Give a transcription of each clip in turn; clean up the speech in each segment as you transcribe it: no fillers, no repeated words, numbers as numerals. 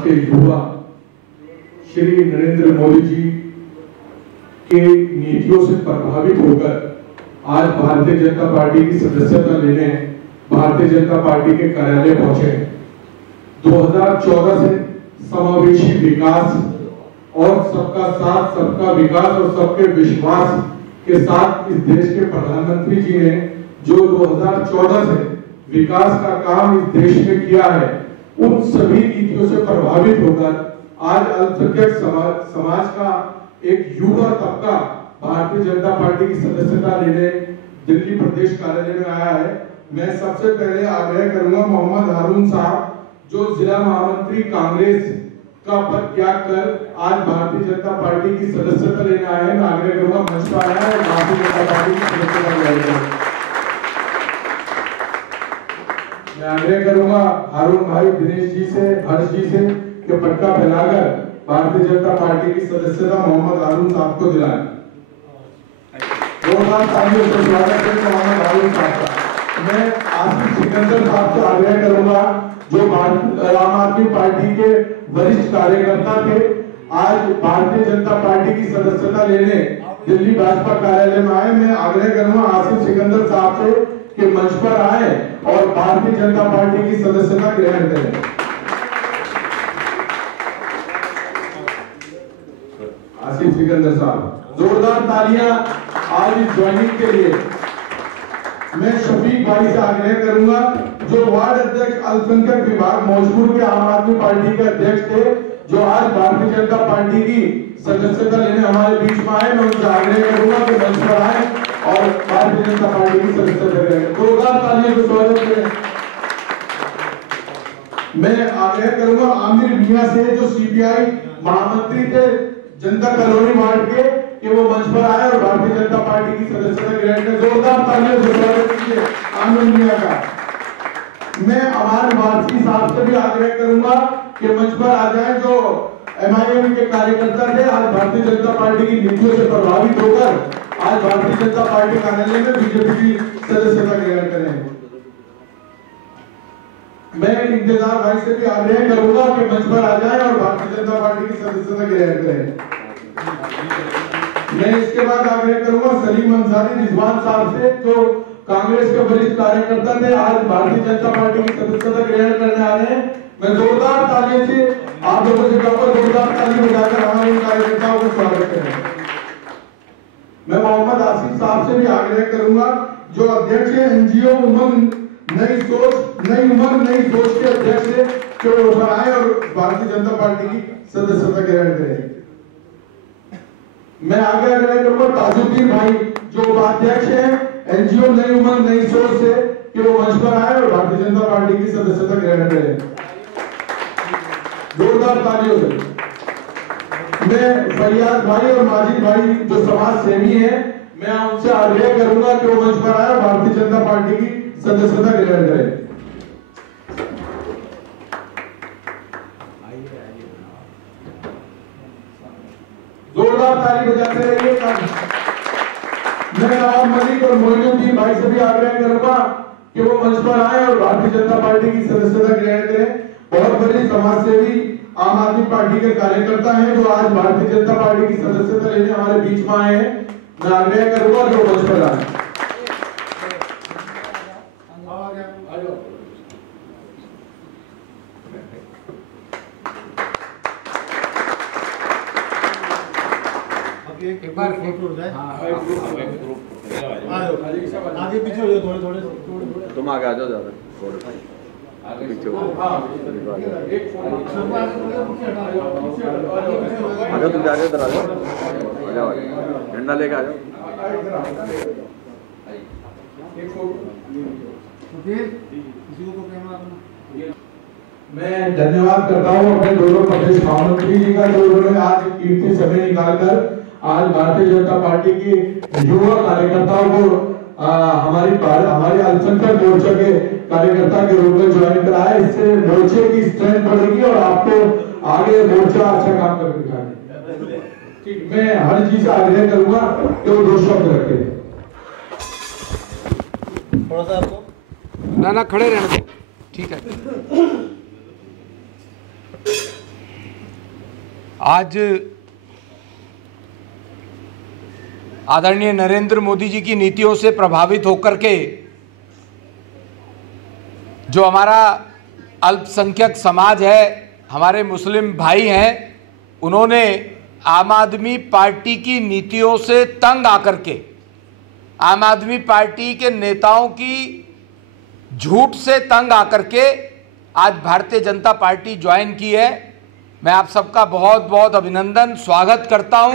समाज के युवा श्री नरेंद्र मोदी जी के नीतियों से प्रभावित होकर आज भारतीय जनता पार्टी की सदस्यता लेने भारतीय जनता पार्टी के कार्यालय पहुंचे। 2014 से समावेशी विकास और सबका साथ सबका विकास और सबके विश्वास के साथ इस देश के प्रधानमंत्री जी ने जो 2014 से विकास का काम इस देश में किया है, उन सभी नीतियों से प्रभावित होकर आज अल्पसंख्यक समाज का एक युवा तबका भारतीय जनता पार्टी की सदस्यता लेने दिल्ली प्रदेश कार्यालय में आया है। मैं सबसे पहले आग्रह करूंगा मोहम्मद हारून साहब जो जिला महामंत्री कांग्रेस का पद त्याग कर आज भारतीय जनता पार्टी की सदस्यता लेने आए हैं, मैं आग्रह करूंगा मंच पर आया है भारतीय जनता पार्टी की सदस्यता लेने। मैं आग्रह करूंगा हारून भाई दिनेश जी से हर्ष जी से कि पट्टा फैलाकर भारतीय जनता पार्टी की सदस्यता मोहम्मद हारून साहब को दिलाएं। जोरदार तालियों से स्वागत करें मोहम्मद हारून साहब का। मैं आसिफ सिकंदर साहब से आग्रह करूंगा जो आम आदमी पार्टी के वरिष्ठ कार्यकर्ता थे, आज भारतीय जनता पार्टी की सदस्यता लेने दिल्ली भाजपा कार्यालय में आए। मैं आग्रह करूंगा आसिफ सिकंदर साहब से कि मंच पर आए और भारतीय जनता पार्टी की सदस्यता ग्रहण करें। आसिफ सिकंदर साहब, जोरदार तालियां आज इस ज्वाइनिंग के लिए। मैं शफीक भाई से आग्रह करूंगा जो वार्ड अध्यक्ष अल्पसंख्यक विभाग मौजपुर के आम आदमी पार्टी के अध्यक्ष थे, जो आज भारतीय जनता पार्टी की सदस्यता लेने हमारे बीच में आए। मैं उनसे आग्रह करूंगा कि मंच पर आए और भारतीय जनता पार्टी की सदस्यता करें। जोरदार तालियों से स्वागत करें। मैं आग्रह करूंगा आमिर मियां से जो सीपीआई महामंत्री थे जनता कॉलोनी वार्ड के, कि वो मंच पर आए और भारतीय जनता पार्टी की सदस्यता ग्रहण करें। जोरदार तालियों से स्वागत कीजिए आमिर मियां का। मैं अमान वारसी साहब से भी आग्रह करूंगा कि मंच पर आ जाए जो एमआईएम के कार्यकर्ता थे, आज भारतीय जनता पार्टी की नीतियों से प्रभावित होकर आज भारतीय जनता पार्टी कार्यालय में बीजेपी की सदस्यता ग्रहण करें। मैं इंतजार भाई से भी आग्रह करूंगा कि मंच पर आ जाए और भारतीय जनता पार्टी की सदस्यता ग्रहण करें। मैं इसके बाद आग्रह करूंगा सलीम अंसारी रिजवान साहब से जो कांग्रेस के वरिष्ठ कार्यकर्ता थे, आज भारतीय जनता पार्टी की सदस्यता ग्रहण करने आ रहे हैं। मैं जोरदार तालियों से आप लोगों से कहूंगा जोरदार ताली बजाकर हमारे इन कार्यकर्ताओं का स्वागत करें। मैं मोहम्मद आसिफ साहब से भी आग्रह करूंगा जो अध्यक्ष है एनजीओ उमंग नई सोच नई उमंग नई सोच के अध्यक्ष है, कि वो ऊपर आए और भारतीय जनता पार्टी की सदस्यता ग्रहण करें। मैं आगे आग्रह करूंगा ताजुद्दीन भाई जो उपाध्यक्ष है एनजीओ नई उमंग नई सोच से, कि वो मंच पर आए और भारतीय जनता पार्टी की सदस्यता ग्रहण करें। जोरदार तालियों से। मैं फरियाद भाई और माजिद भाई जो समाज सेवी है, मैं उनसे आग्रह करूंगा कि वो मंच पर आए और भारतीय जनता पार्टी की सदस्यता ग्रहण करें। जोरदार ताली बजाते रहिए। मैं नवाब मलिक और मोइनुद्दीन भाई से भी आग्रह करूंगा कि वो मंच पर आए और भारतीय जनता पार्टी की सदस्यता ग्रहण करें। बहुत बड़ी समाज सेवी आम आदमी पार्टी के कार्यकर्ता हैं जो आज भारतीय जनता पार्टी की सदस्यता लेने हमारे बीच में आए हैं। मैं आग्रह करूंगा कि वो मंच पर आए। एक बार आगे पीछे हो जाओ थोड़े तुम आगे आ जाओ ज्यादा आगे पीछे आ जाओ तुम जाके इधर आ जाओ झंडा लेके आ जाओ। मैं धन्यवाद करता हूँ अपने दोनों प्रदेश महामंत्री जी का जो उन्होंने आज कीमती समय निकालकर आज भारतीय जनता पार्टी की युवा कार्यकर्ताओं को हमारे अल्पसंख्यक मोर्चा के कार्यकर्ता के रूप में ज्वाइन कराया। इससे मोर्चे की स्ट्रेंथ बढ़ेगी और आपको आगे मोर्चा अच्छा काम करके दिखाएगा। ठीक, मैं हर चीज से आग्रह करूंगा कि वो 2 शब्द रखे। थोड़ा सा आपको ना खड़े रहने दो, ठीक है। आज आदरणीय नरेंद्र मोदी जी की नीतियों से प्रभावित होकर के जो हमारा अल्पसंख्यक समाज है, हमारे मुस्लिम भाई हैं, उन्होंने आम आदमी पार्टी की नीतियों से तंग आकर के आम आदमी पार्टी के नेताओं की झूठ से तंग आकर के आज भारतीय जनता पार्टी ज्वाइन की है। मैं आप सबका बहुत बहुत अभिनंदन स्वागत करता हूं।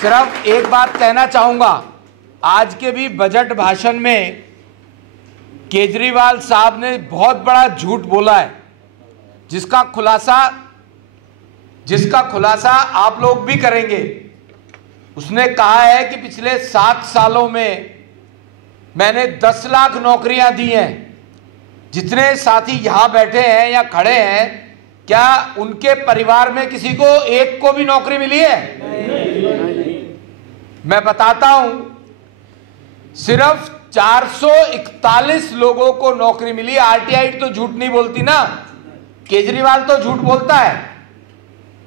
सिर्फ एक बात कहना चाहूँगा, आज के भी बजट भाषण में केजरीवाल साहब ने बहुत बड़ा झूठ बोला है, जिसका खुलासा आप लोग भी करेंगे। उसने कहा है कि पिछले 7 सालों में मैंने 10 लाख नौकरियां दी हैं। जितने साथी यहां बैठे हैं या खड़े हैं, क्या उनके परिवार में किसी को एक को भी नौकरी मिली है? मैं बताता हूं, सिर्फ 441 लोगों को नौकरी मिली। आरटीआई तो झूठ नहीं बोलती ना, केजरीवाल तो झूठ बोलता है,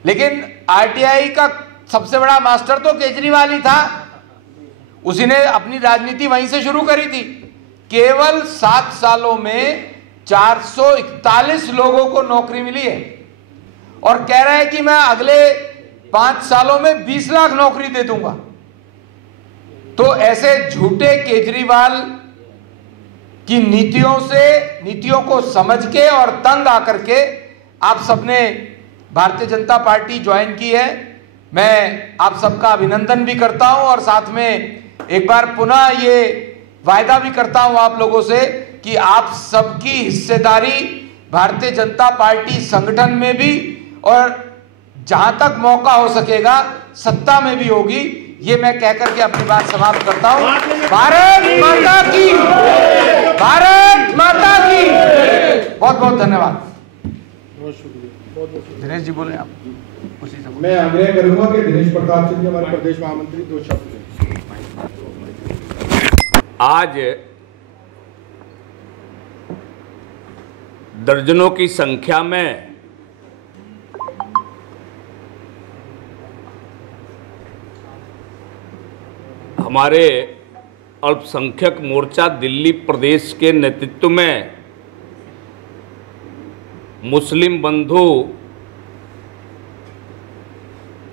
लेकिन आरटीआई का सबसे बड़ा मास्टर तो केजरीवाल ही था। उसी ने अपनी राजनीति वहीं से शुरू करी थी। केवल 7 सालों में 441 लोगों को नौकरी मिली है और कह रहा है कि मैं अगले 5 सालों में 20 लाख नौकरी दे दूंगा। तो ऐसे झूठे केजरीवाल की नीतियों को समझ के और तंग आकर के आप सबने भारतीय जनता पार्टी ज्वाइन की है। मैं आप सबका अभिनंदन भी करता हूं और साथ में एक बार पुनः ये वायदा भी करता हूं आप लोगों से कि आप सबकी हिस्सेदारी भारतीय जनता पार्टी संगठन में भी और जहां तक मौका हो सकेगा सत्ता में भी होगी। ये मैं कहकर के अपनी बात समाप्त करता हूं। भारत माता की, भारत माता की। बहुत बहुत धन्यवाद। दिनेश जी बोले आप। मैं आग्रह करूंगा कि दिनेश प्रताप सिंह जी हमारे प्रदेश महामंत्री 2 शब्द कहें। आज दर्जनों की संख्या में हमारे अल्पसंख्यक मोर्चा दिल्ली प्रदेश के नेतृत्व में मुस्लिम बंधु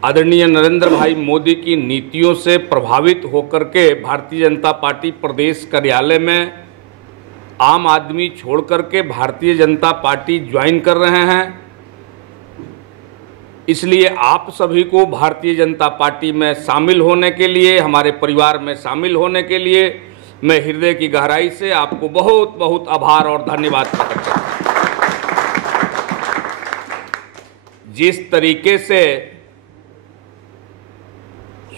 आदरणीय नरेंद्र भाई मोदी की नीतियों से प्रभावित होकर के भारतीय जनता पार्टी प्रदेश कार्यालय में आम आदमी छोड़ करके भारतीय जनता पार्टी ज्वाइन कर रहे हैं। इसलिए आप सभी को भारतीय जनता पार्टी में शामिल होने के लिए, हमारे परिवार में शामिल होने के लिए मैं हृदय की गहराई से आपको बहुत बहुत आभार और धन्यवाद प्रकट करता हूं। जिस तरीके से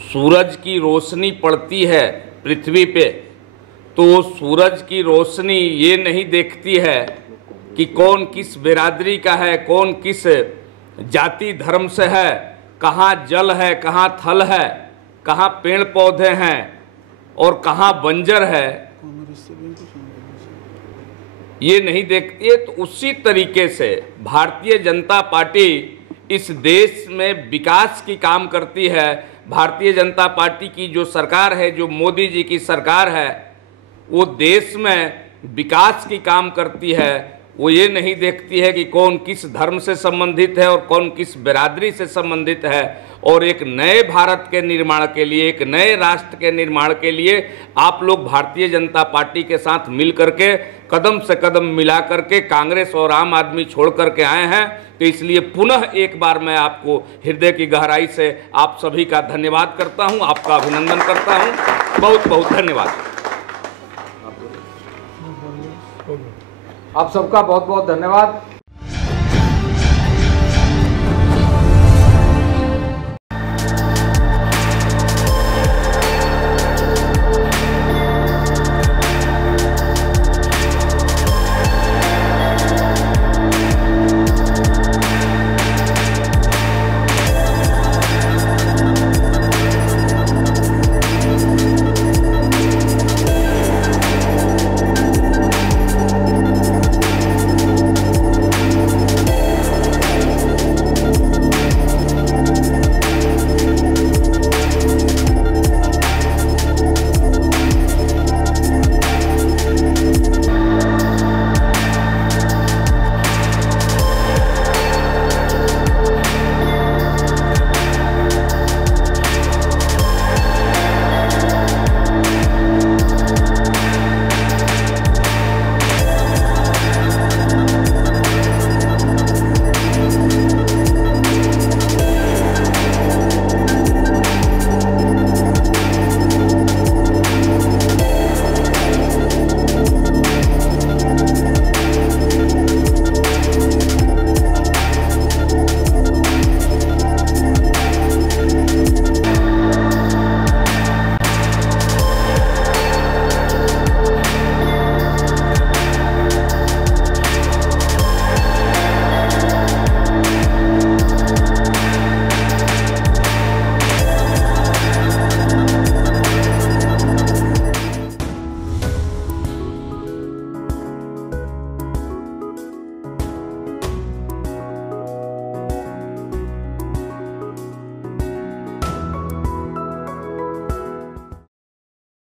सूरज की रोशनी पड़ती है पृथ्वी पे, तो सूरज की रोशनी ये नहीं देखती है कि कौन किस बिरादरी का है, कौन किस जाति धर्म से है, कहाँ जल है, कहाँ थल है, कहाँ पेड़ पौधे हैं और कहाँ बंजर है, ये नहीं देखती है। तो उसी तरीके से भारतीय जनता पार्टी इस देश में विकास की काम करती है। भारतीय जनता पार्टी की जो सरकार है, जो मोदी जी की सरकार है, वो देश में विकास की काम करती है। वो ये नहीं देखती है कि कौन किस धर्म से संबंधित है और कौन किस बिरादरी से संबंधित है। और एक नए भारत के निर्माण के लिए, एक नए राष्ट्र के निर्माण के लिए आप लोग भारतीय जनता पार्टी के साथ मिल करके कदम से कदम मिला करके कांग्रेस और आम आदमी छोड़ करके आए हैं। तो इसलिए पुनः एक बार मैं आपको हृदय की गहराई से आप सभी का धन्यवाद करता हूं, आपका अभिनंदन करता हूं। बहुत बहुत धन्यवाद। आप सबका बहुत बहुत धन्यवाद।